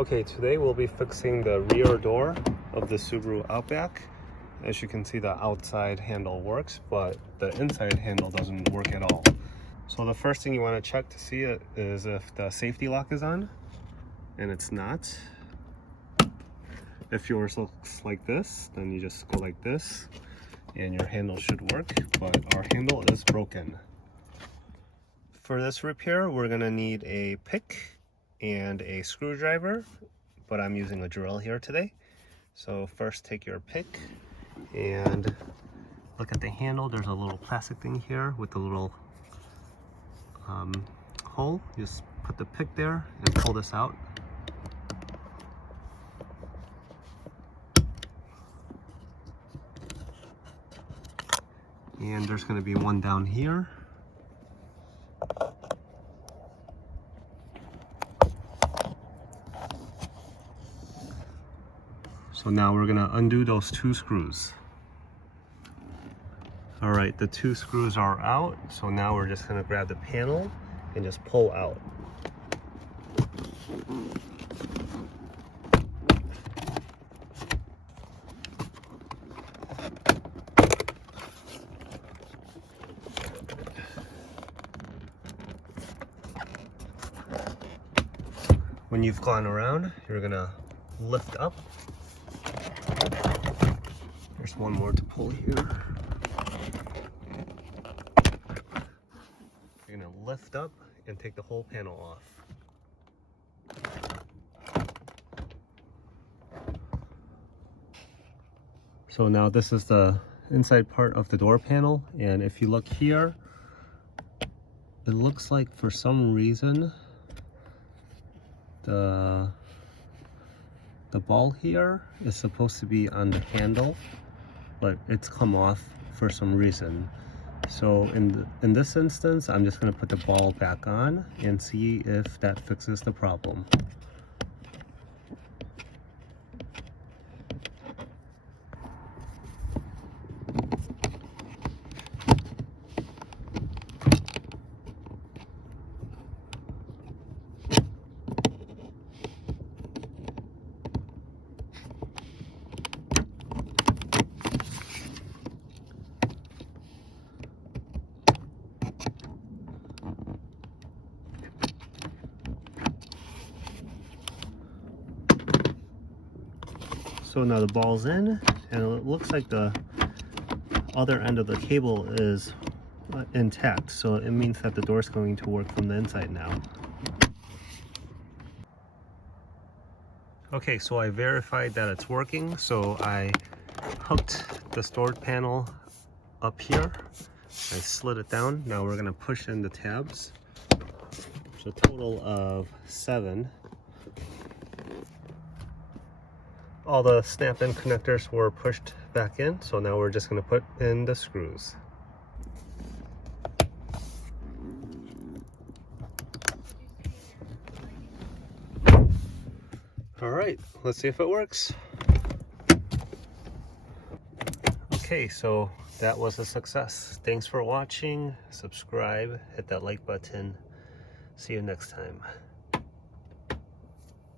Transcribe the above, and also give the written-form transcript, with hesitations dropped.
Okay, today we'll be fixing the rear door of the Subaru Outback. As you can see, the outside handle works, but the inside handle doesn't work at all. So the first thing you want to check to see it is if the safety lock is on, and it's not. If yours looks like this, then you just go like this, and your handle should work, but our handle is broken. For this repair, we're gonna need a pick and a screwdriver, but I'm using a drill here today. So first take your pick and look at the handle. There's a little plastic thing here with a little hole. Just put the pick there and pull this out. And there's going to be one down here. So now we're going to undo those two screws. All right, the two screws are out. So now we're just going to grab the panel and just pull out. When you've gone around, you're going to lift up. There's one more to pull here. You're going to lift up and take the whole panel off. So now this is the inside part of the door panel, and if you look here, it looks like for some reason the ball here is supposed to be on the handle, but it's come off for some reason. So in this instance, I'm just going to put the ball back on and see if that fixes the problem. So now the ball's in, and it looks like the other end of the cable is intact. So it means that the door's going to work from the inside now. Okay, so I verified that it's working. So I hooked the storage panel up here. I slid it down. Now we're gonna push in the tabs. There's a total of 7. All the snap-in connectors were pushed back in, so now we're just going to put in the screws. All right, let's see if it works. Okay, so that was a success. Thanks for watching. Subscribe, hit that like button. See you next time.